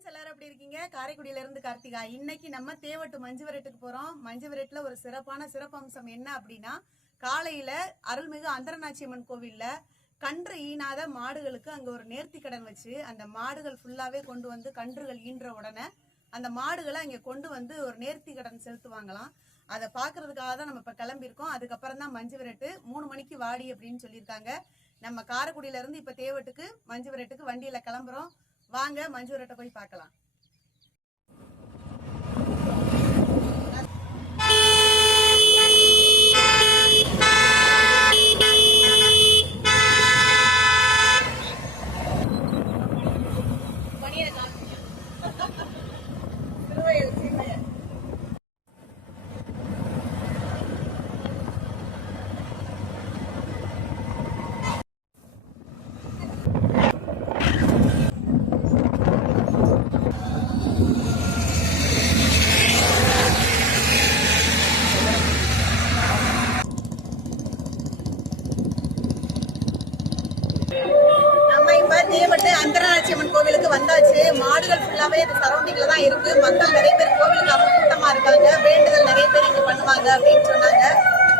Friends எல்லாரும் எப்படி இருக்கீங்க? காரைக்குடியில இருந்து கார்த்திகா. இன்னைக்கு நம்ம தேவட்டு மஞ்சு விரட்டுக்கு போறோம். மஞ்சு விரட்டுல ஒரு சிறப்பம்சம் என்ன அப்படின்னா, காலையில அருள்மிகு அந்தரநாச்சியம்மன் கோவில்ல கன்று ஈனாத மாடுகளுக்கு அங்க ஒரு நேர்த்தி கடன் வச்சு அந்த மாடுகள் ஃபுல்லாவே கொண்டு வந்து கன்றுகள் ஈன்ற உடனே அந்த மாடுகளை அங்க கொண்டு வந்து ஒரு நேர்த்தி கடன் செலுத்துவாங்களாம். அதை பாக்குறதுக்காக தான் நம்ம இப்ப கிளம்பியிருக்கோம். அதுக்கப்புறம் தான் மஞ்சு விரட்டு 3 மணிக்கு வாடி அப்படின்னு சொல்லியிருக்காங்க. நம்ம காரைக்குடியில இருந்து இப்ப தேவட்டுக்கு மஞ்சு விரட்டுக்கு வண்டியில கிளம்புறோம். வாங்க மஞ்சு விரட்டை போய் பார்க்கலாம். தேவட்டு அந்தரநாச்சியம்மன் கோவிலுக்கு வந்தாச்சு. மாடுகள் ஃபுல்லாவே இந்த சரௌண்டிங்ல தான் இருக்கு. மக்கள் நிறைய பேர் கோவிலுக்கு அவ்வளவு கூட்டமா இருக்காங்க. வேண்டுதல் நிறைய பேர் இங்க பண்ணுவாங்க அப்படின்னு சொன்னாங்க.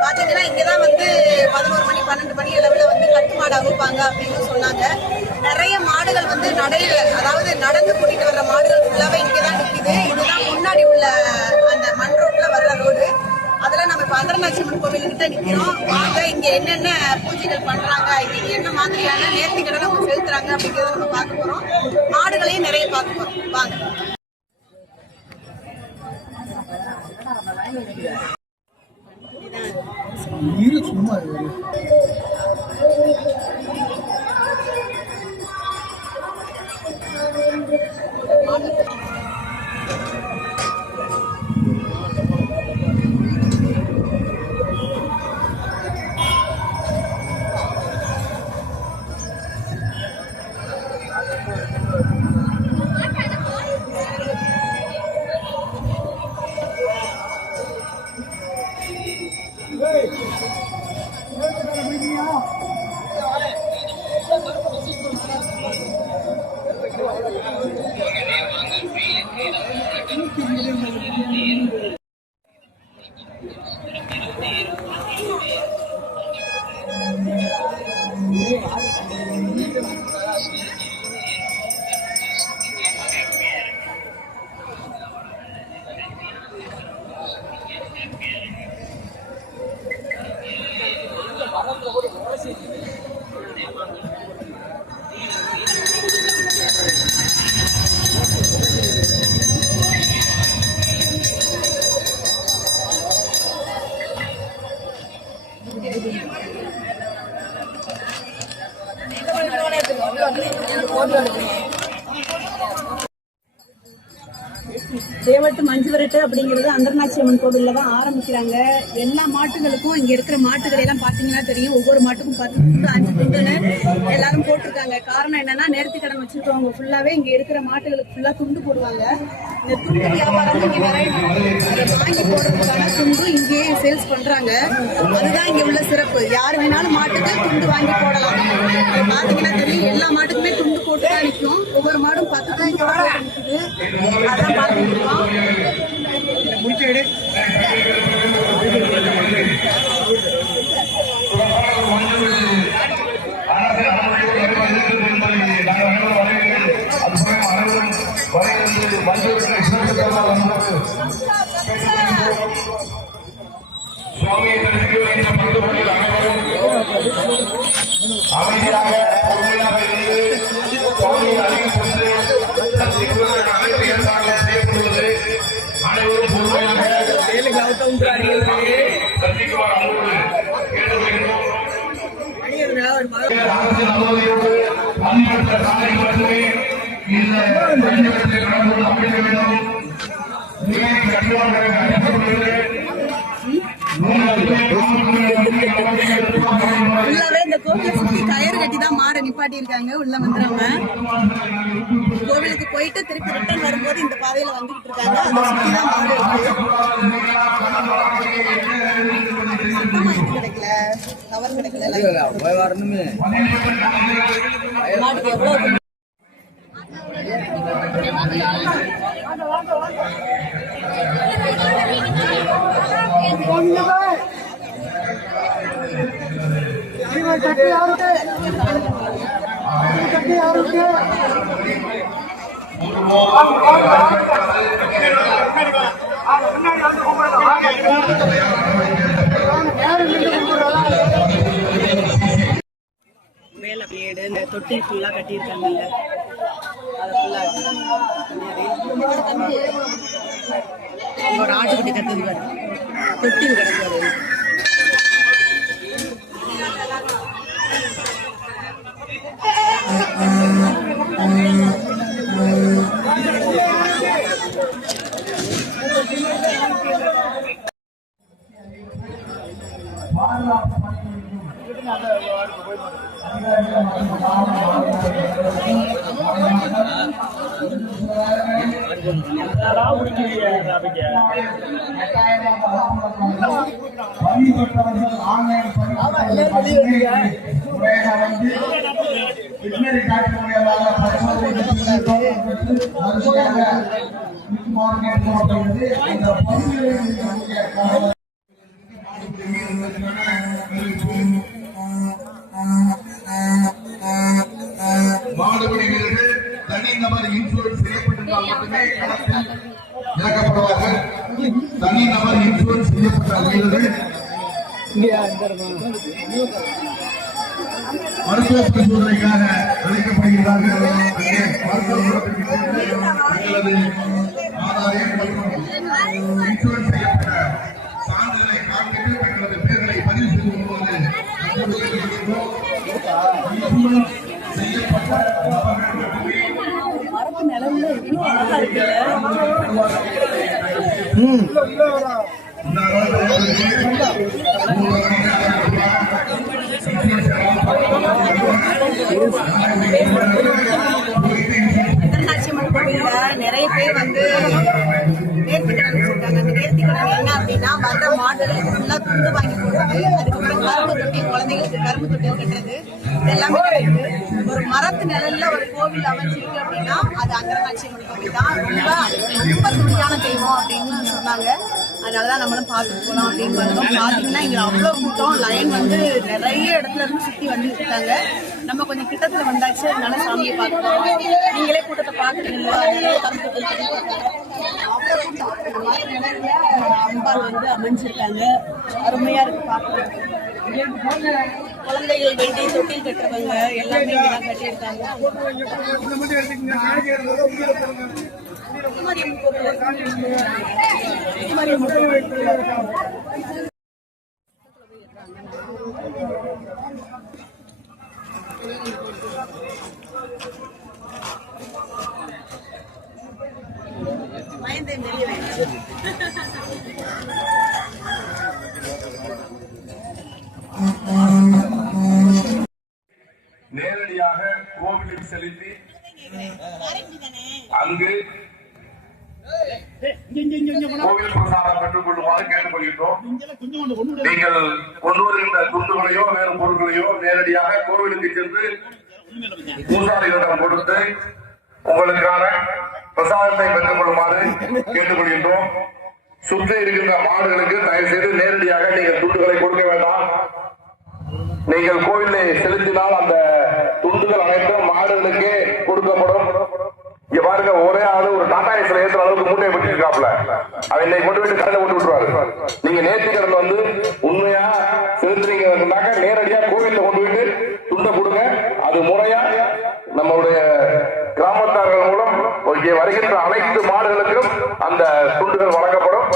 பாத்தீங்கன்னா இங்கதான் வந்து 11 மணி 12 மணி அளவுல வந்து கட்டுமாடு அவுப்பாங்க அப்படின்னு சொன்னாங்க. நிறைய மாடுகள் வந்து அதாவது நடந்து கூட்டிட்டு வர்ற மாடுகள் ஃபுல்லாவே இங்கதான் நிக்குது. இதுதான் முன்னாடி உள்ள அந்த மண் ரோட்ல வர்ற ரோடு. அதுல நம்ம இப்ப அந்தரநாச்சியம்மன் கோவில்கிட்ட நிக்கிறோம். வாங்க இங்க என்னென்ன பூஜைகள் பண்றாங்க, இங்க என்ன மாதிரியான நேர்த்தி கடனை அவங்க செலுத்துறாங்க அப்படிங்கறத நம்ம பார்க்க போறோம். மாடுகளையும் நிறைய பார்க்க போறோம். வாங்க. தேவட்டு மஞ்சு விரட்டு அப்படிங்கிறது அந்தரநாச்சியம்மன் கோவில்ல தான் ஆரம்பிக்கிறாங்க. எல்லா மாட்டுகளுக்கும் இங்க இருக்கிற மாட்டுகளை எல்லாம் பாத்தீங்கன்னா தெரியும். ஒவ்வொரு மாட்டுக்கும் 10 துண்டு 5 துண்டுன்னு எல்லாரும் போட்டிருக்காங்க. காரணம் என்னன்னா, நேர்த்தி கடன் வச்சிருக்கவங்க ஃபுல்லாவே இங்க இருக்கிற மாட்டுகளுக்கு ஃபுல்லா துண்டு போடுவாங்க. இந்த துண்டு வியாபாரம் இங்க நிறைய அதை வாங்கி போடுறதுக்கான துண்டு இங்கேயே சேல்ஸ் பண்றாங்க. அதுதான் இங்க உள்ள சிறப்பு. யாரு வேணாலும் மாட்டுக்கு துண்டு வாங்கி போடலாம். பாத்தீங்கன்னா தெரியும், எல்லா மாட்டுக்குமே துண்டு போட்டு தான் நிற்கும். ஒவ்வொரு மாடும் 10 துண்டு நிற்குது. அதான் பாத்துட்டு இருக்கோம். அமைதியாக அனைவரும் பொறுமையாக அரசின் அனுமதியோடு அன்பற்ற சாலை மட்டுமே இந்த அமைக்க வேண்டும். நீதி கட்டுவார்கள் அறிவித்துள்ளது. ஃபுல்லாவே இந்த கோவிலை சுத்தி கயிறு கட்டி தான் மாடை நிப்பாட்டி இருக்காங்க. உள்ள வந்துடாம கோவிலுக்கு போயிட்டு திருப்பி ரிட்டர்ன் வரும்போது இந்த பாதையில வந்துகிட்டு இருக்காங்க. அதை சுத்தி தான் மாடு இருக்கு. சத்தமா இது கிடைக்கல, கவர் கிடைக்கல. மாட்டுக்கு எவ்வளவு மேல பிளேடு இந்த தொட்டி ஃபுல்லா கட்டியிருக்காங்கல்ல அது ஃபுல்லா ஒரு ஆட்டுக்குட்டி கட்டுது பாரு தொட்டில் கிடக்காது மாடுபிடி வீரர்கள் தனிநபர் இன்சூரன்ஸ் செய்யப்பட்டிருந்தால் மட்டுமே களத்தில் இறக்கப்படுவார்கள். தனிநபர் இன்சூரன்ஸ் செய்யப்பட்ட வீரர்கள் மருத்துவ பரிசோதனைக்காக அழைக்கப்படுகிறார்கள். மருத்துவமனைக்கு சென்று தங்களது ஆதார் எண் மற்றும் இன்சூரன்ஸ் செய்யப்பட்ட சான்றிதழை காண்பித்து தங்களது பெயர்களை பதிவு செய்து கொள்வது இன்சூரன்ஸ் செய்யப்பட்ட நபர்கள் மட்டுமே அந்தர்நாச்சியம்மன் கோவில்ல நிறைய பேர் வந்து நேர்த்திக்கடன் வச்சிருக்காங்க. அந்த நேர்த்திக்கடன் என்ன அப்படின்னா வர்ற மாடுகளுக்கு ஃபுல்லா துண்டு வாங்கி போடுறது, அதுக்கப்புறம் கரும்பு தொட்டி குழந்தைகளுக்கு கரும்பு தொட்டி கட்டுறது இது எல்லாமே இருக்கு. ஒரு மரத்து நிழல்ல ஒரு கோவில் அமைஞ்சிருக்கு அப்படின்னா அது அந்தர்நாச்சியம்மன் கோவில் தான். ரொம்ப துணியான தெய்வம் அப்படின்னு சொன்னாங்க. அதனாலதான் நம்மளும் பார்த்துட்டு போகலாம் அப்படின்னு பார்த்தோம். பார்த்தீங்கன்னா இங்க அவ்வளவு கூட்டம் லைன் வந்து நிறைய இடத்துல இருந்து சுத்தி வந்துட்டு இருக்காங்க. நம்ம கொஞ்சம் கிட்டத்துல வந்தாச்சு, அதனால சாமியை பார்க்கலாம். நீங்களே கூட்டத்தை பாக்குறீங்களா? அம்பாள் வந்து அமைஞ்சிருக்காங்க. அருமையா இருக்கு பார்க்கறதுக்கு. குழந்தைகள் வேண்டி தொட்டில் கட்டுறவங்க எல்லாமே இங்கதான் கட்டியிருக்காங்க. நேரடியாக கோவிலில் செலுத்தி அங்கு கோவில் பிரசாதம் பெற்றுக் கொள்ளுமாறு கேட்டுக்கொள்கின்றோம். நீங்கள் கொண்டு வருகின்ற துண்டுகளையோ வேறு பொருட்களையோ நேரடியாக கோவிலுக்கு சென்று பூசாரிகளிடம் கொடுத்து உங்களுக்கான பிரசாதத்தை பெற்றுக் கொள்ளுமாறு கேட்டுக்கொள்கின்றோம். சுற்றி இருக்கின்ற மாடுகளுக்கு தயவு செய்து நேரடியாக நீங்கள் துண்டுகளை கொடுக்க வேண்டாம். நீங்கள் கோவிலில் செலுத்தினால் அந்த துண்டுகள் அனைத்தும் மாடுகளுக்கே கொடுக்கப்படும். இங்க பாருங்க, ஒரே ஆளு ஒரு டாடா ஏஸ்ல ஏற்ற அளவுக்கு மூட்டையை பற்றிருக்காப்ல. அதை இன்னைக்கு கொண்டு போயிட்டு கடையில கொண்டு விட்டுருவாரு. நீங்க நேர்த்திக்கடன் வந்து உண்மையா செலுத்துறீங்கன்னாக்க நேரடியா கோவில்ல கொண்டு போயிட்டு துண்டை கொடுங்க. அது முறையா நம்மளுடைய கிராமத்தார்கள் மூலம் இங்கே வருகின்ற அனைத்து மாடுகளுக்கும் அந்த துண்டுகள் வழங்கப்படும்.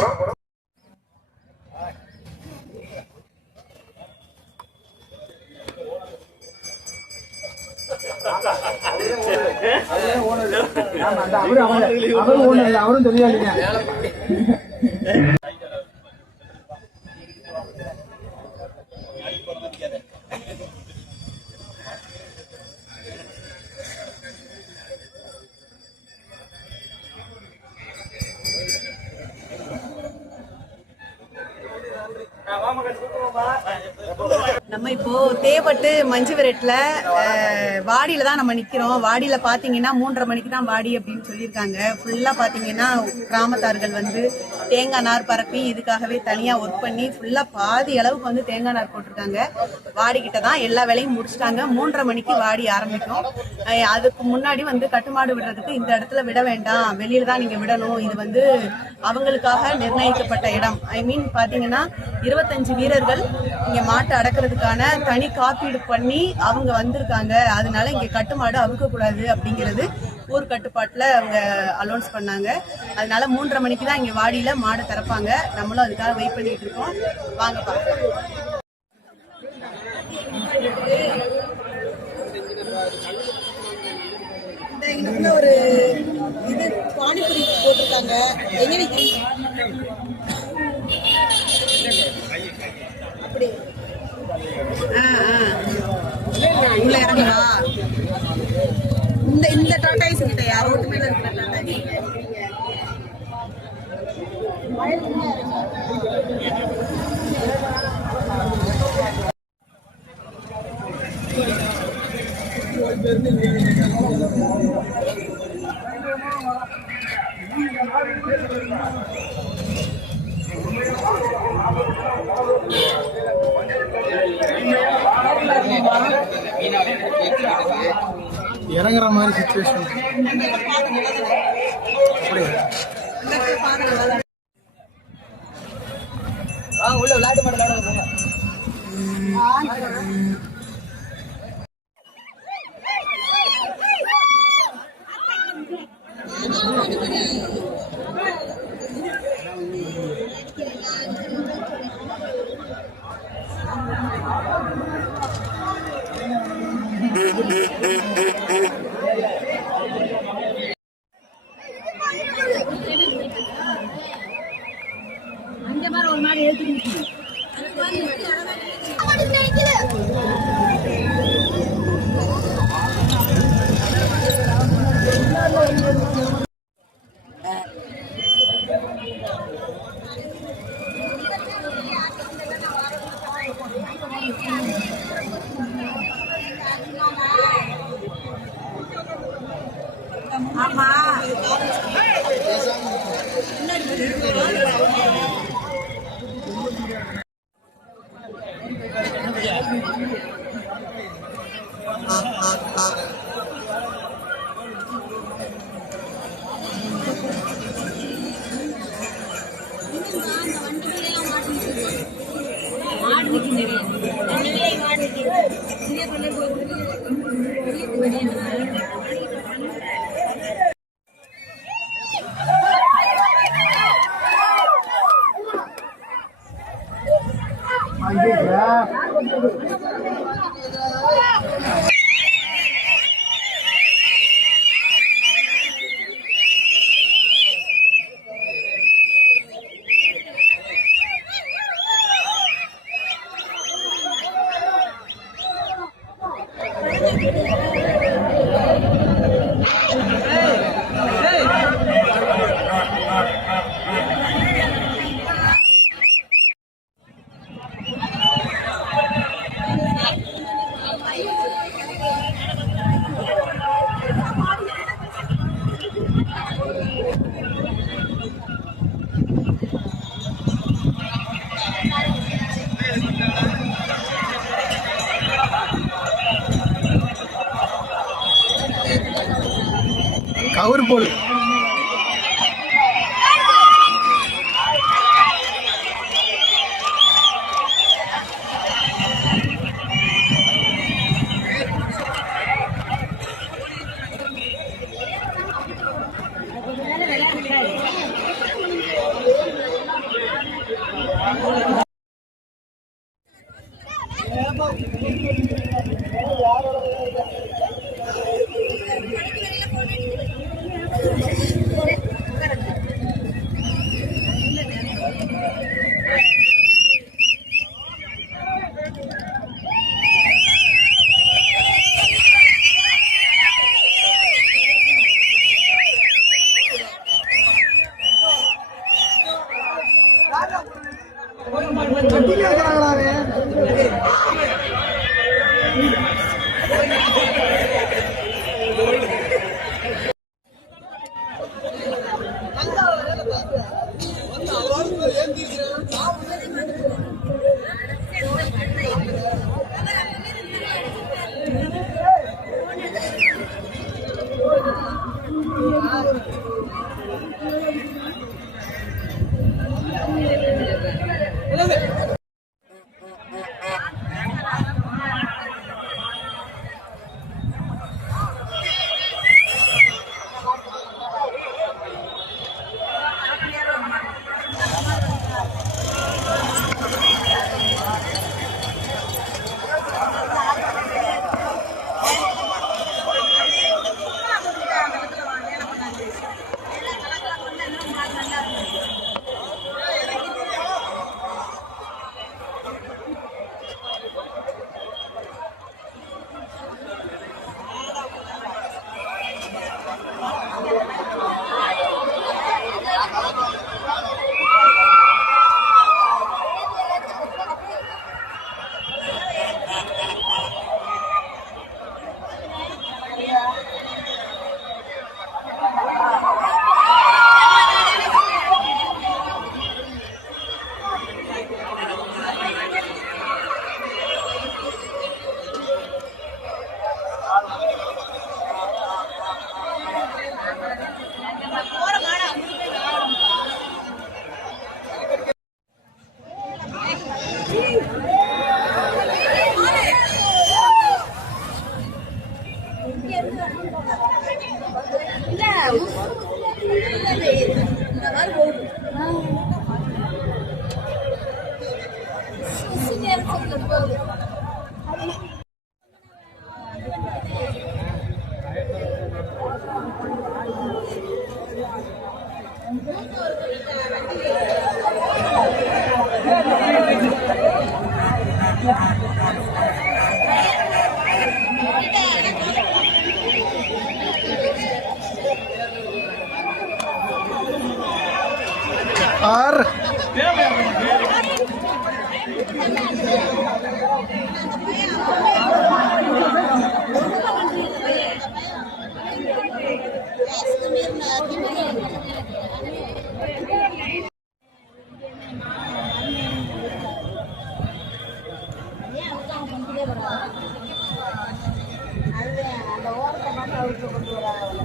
அவரும் தெரியாதுங்க. நம்ம இப்போ தேவட்டு மஞ்சு விரட்டில் வாடியில் தான் நம்ம நிற்கிறோம். வாடியில் பார்த்தீங்கன்னா 3:30 மணிக்கு தான் வாடி அப்படின்னு சொல்லியிருக்காங்க. ஃபுல்லாக பார்த்தீங்கன்னா கிராமத்தார்கள் வந்து தேங்காய் நார் பரப்பி இதுக்காகவே தனியாக ஒர்க் பண்ணி ஃபுல்லாக பாதி அளவுக்கு வந்து தேங்காய் நார் போட்டிருக்காங்க. வாடிக்கிட்ட தான் எல்லா வேலையும் முடிச்சிட்டாங்க. 3:30 மணிக்கு வாடி ஆரம்பிக்கும். அதுக்கு முன்னாடி வந்து கட்டுமாடு விடுறதுக்கு இந்த இடத்துல விட வேண்டாம், வெளியில தான் நீங்கள் விடணும், இது வந்து அவங்களுக்காக நிர்ணயிக்கப்பட்ட இடம். பார்த்தீங்கன்னா 25 வீரர்கள் இங்கே மாட்டை அடக்கிறதுக்கான தனி காப்பீடு பண்ணி அவங்க வந்திருக்காங்க. அதனால இங்க கட்டுமாடு அவுக்கக்கூடாது அப்படிங்கிறது ஊர் கட்டுப்பாட்டுல அவங்க அலௌன்ஸ் பண்ணாங்க. அதனால 3:30 மணிக்கு தான் இங்க வாடியில மாடு திறப்பாங்க. நம்மளும் அதுக்காக வெயிட் பண்ணிட்டு இருக்கோம். வாங்க பார்க்கலாம். இந்த ஒரு இது பானிபூரி போட்டிருக்காங்க. எங்க நிக்கிறீங்க? அப்படி உள்ள இறங்கா இந்த டாடாய்ஸ் கிட்டயா ரோட்டு மேல இருக்கிற டாடாய்ஸ் இறங்குற மாதிரி சிச்சுவேஷன். உள்ள விளையாட்டு மட்டும் விளையாட அங்க மாதிரி ஒரு மாதிரி ஏற்றிக்கிட்டு ஆமா கவர் போடு. கட்டிங்க இருக்கிறாங்களா? और அந்த ஓரத்தை மட்டும் அவிச்சு கொண்டு வராங்க.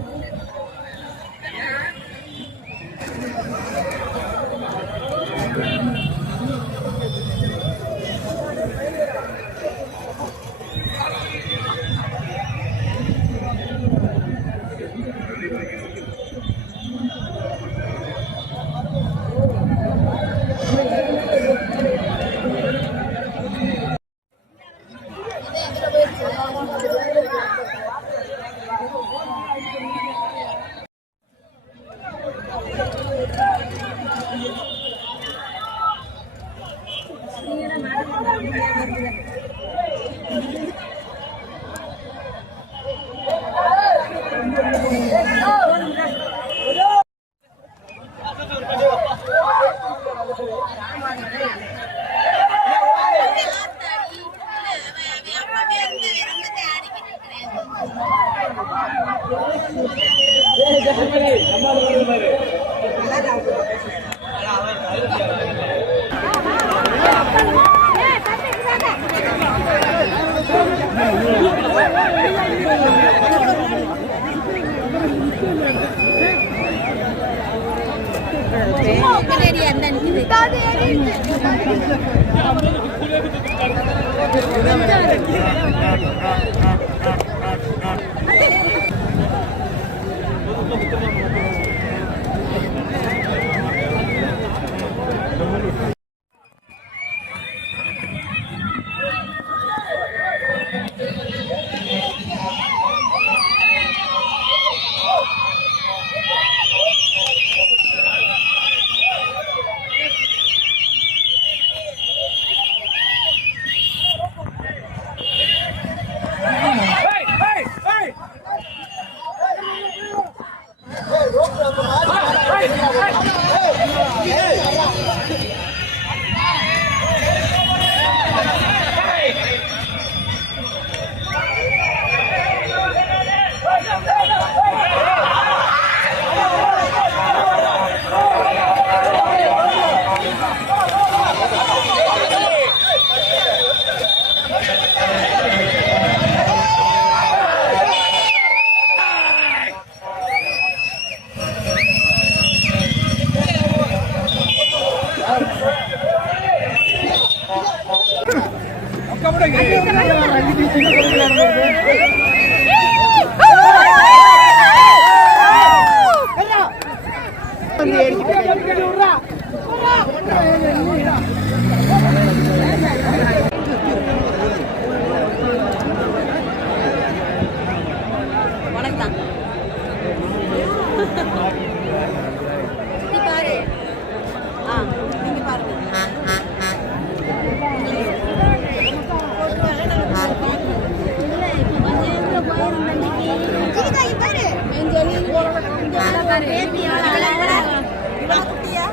குட்டியா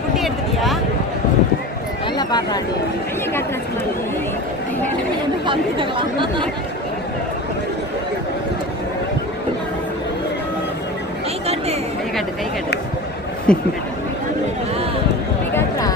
குட்டி எடுத்துட்டியா நல்லா பாப்பாட்டி கை காட்டு கை காட்டு காட்டுறா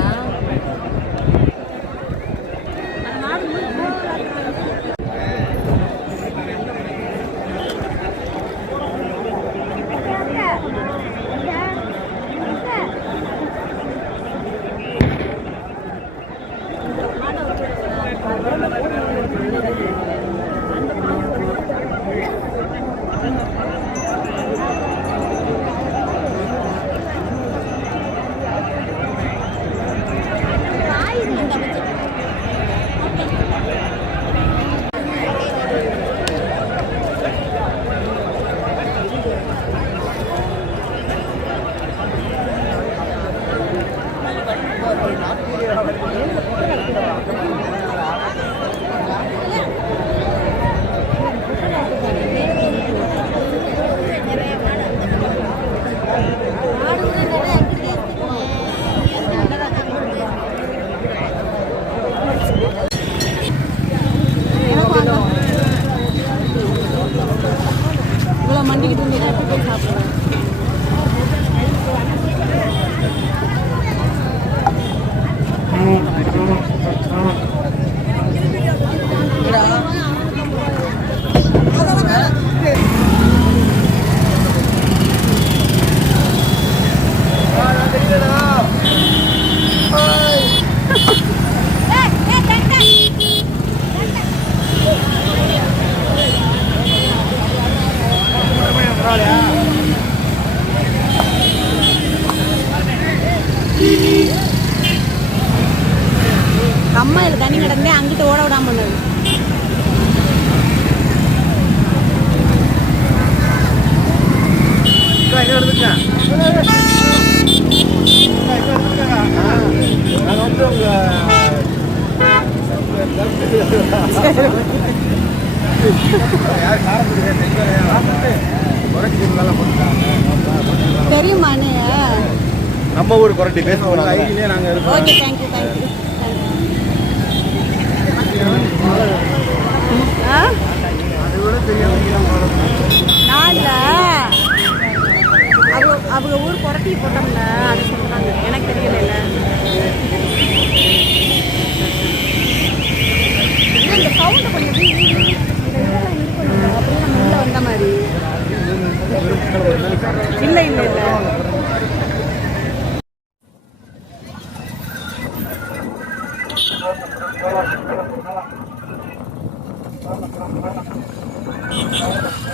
இவ்வளோ மண்டிக்கிட்டு இருந்தீங்கன்னா எப்படி போய் சாப்பிடுவேன் கம்மாயில் தண்ணி கிடந்தே அங்கிட்டு ஓட விடாம பண்ணது தெரியுமாண்ணே நம்ம ஊர் குரட்டி பேசுவோம் நாங்க ஓகே தேங்க்யூ தேங்க்யூ அவங்க ஊர் புரட்டி போட்டோம்ல அது சொல்றாங்க எனக்கு தெரியல இந்த சவுண்ட் கொஞ்சம் அப்படியே நம்ம உள்ள வந்த மாதிரி இல்லை இல்லை இல்லை Thank you.